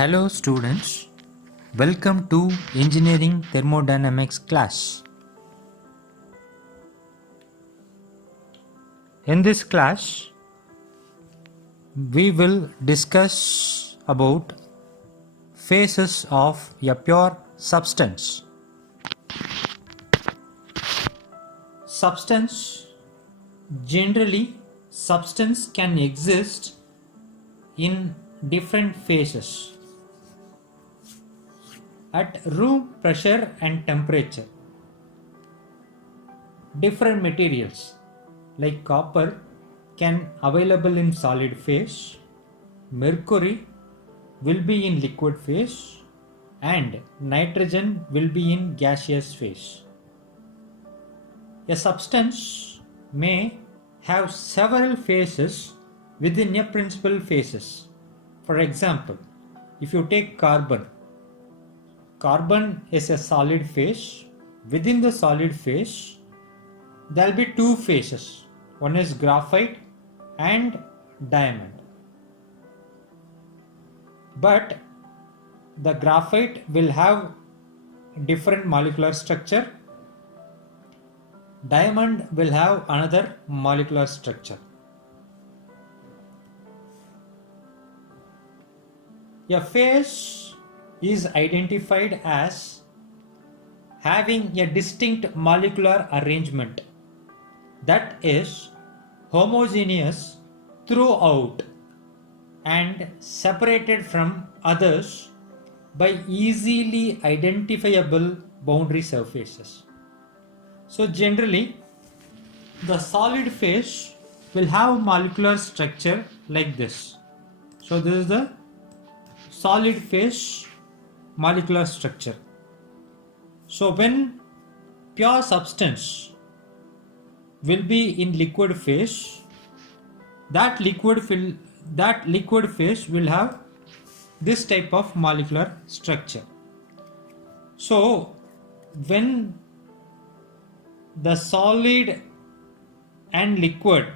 Hello students, welcome to Engineering Thermodynamics class. In this class, we will discuss about phases of a pure substance. Generally, substance can exist in different phases at room pressure and temperature. Different materials like copper can available in solid phase, mercury will be in liquid phase, and nitrogen will be in gaseous phase. A substance may have several phases within a principal phases. For example, if you take carbon is a solid phase. Within the solid phase, there will be two phases. One is graphite and diamond. But the graphite will have different molecular structure. Diamond will have another molecular structure. A phase is identified as having a distinct molecular arrangement that is homogeneous throughout and separated from others by easily identifiable boundary surfaces. So generally, the solid phase will have molecular structure like this. So this is the solid phase molecular structure. So when pure substance will be in liquid phase, that liquid phase will have this type of molecular structure. So when the solid and liquid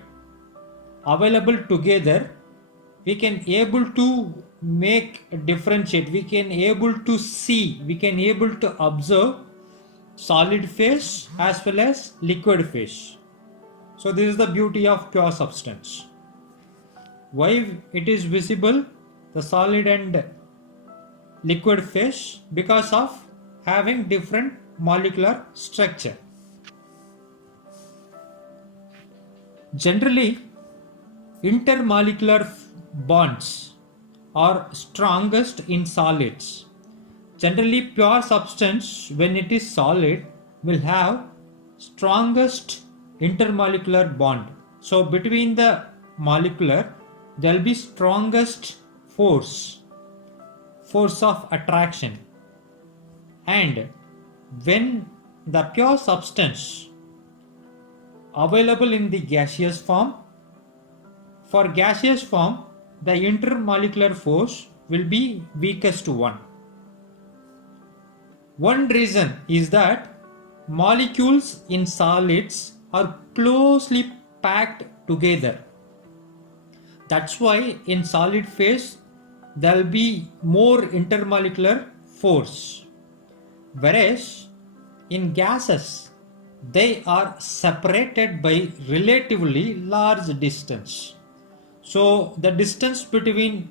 available together, we can able to differentiate, we can able to see, we can able to observe solid phase as well as liquid phase. So this is the beauty of pure substance. Why it is visible, the solid and liquid phase? Because of having different molecular structure. Generally, intermolecular bonds are strongest in solids. Generally, pure substance, when it is solid, will have strongest intermolecular bond. So between the molecular, there will be strongest force of attraction. And when the pure substance available in the gaseous form, for gaseous form, the intermolecular force will be weakest one. One reason is that molecules in solids are closely packed together. That's why in solid phase there will be more intermolecular force. Whereas in gases, they are separated by relatively large distance. So the distance between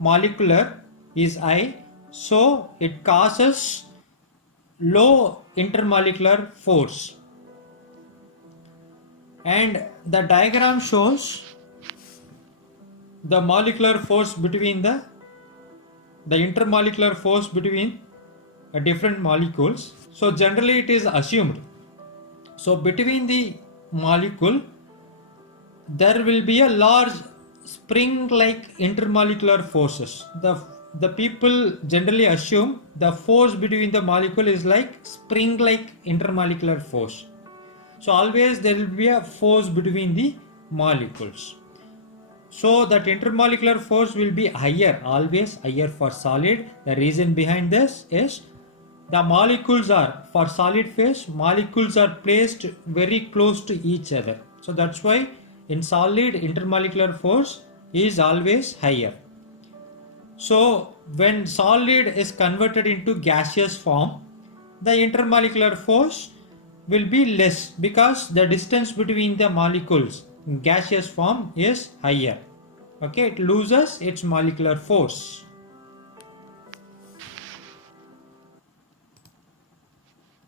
molecular is high, so it causes low intermolecular force. And the diagram shows the molecular force between the intermolecular force between different molecules. So generally it is assumed, so between the molecule there will be a large spring-like intermolecular forces. The people generally assume the force between the molecule is like spring-like intermolecular force. So always there will be a force between the molecules. So that intermolecular force will be higher, always higher for solid. The reason behind this is the molecules are, for solid phase, molecules are placed very close to each other. So that's why in solid intermolecular force is always higher. So when solid is converted into gaseous form, the intermolecular force will be less because the distance between the molecules in gaseous form is higher. Okay, it loses its molecular force.